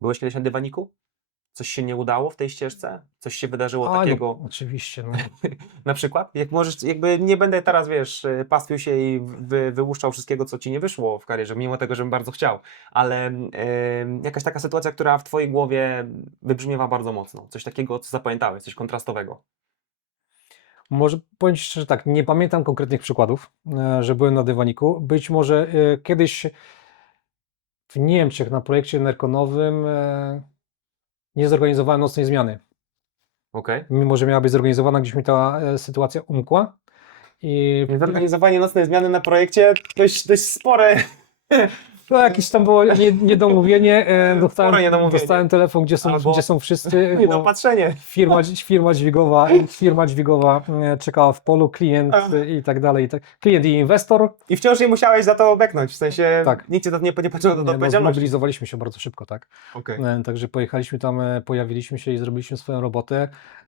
Byłeś kiedyś na dywaniku? Coś się nie udało w tej ścieżce? Coś się wydarzyło A, no, takiego? oczywiście. No. Na przykład? Jak możesz, jakby nie będę teraz, wiesz, y, pastwił się i wy, wyłuszczał wszystkiego, co ci nie wyszło w karierze, mimo tego, żebym bardzo chciał, ale y, jakaś taka sytuacja, która w twojej głowie wybrzmiewa bardzo mocno. Coś takiego, co zapamiętałeś, coś kontrastowego. Może powiem szczerze tak, nie pamiętam konkretnych przykładów, e, że byłem na dywaniku. Być może e, kiedyś w Niemczech na projekcie nerkonowym e, nie zorganizowałem nocnej zmiany. Okej? Mimo, że miała być zorganizowana, gdzieś mi ta e, sytuacja umkła. I Zorganizowanie nocnej zmiany na projekcie dość, dość spore. to jakieś tam było nie, niedomówienie. e, Dostałem, dostałem telefon, gdzie są, Albo- gdzie są wszyscy. bo Niedopatrzenie. firma, firma dźwigowa, firma dźwigowa e, czekała w polu, klient Ach. e, i tak dalej. i tak- Klient i inwestor. I wciąż nie musiałeś za to obeknąć, w sensie Tak. nikt cię to nie, nie pociągnął do Nie, no, odpowiedzialności. zmobilizowaliśmy się bardzo szybko, tak? Okej. E, Także pojechaliśmy tam, e, pojawiliśmy się i zrobiliśmy swoją robotę.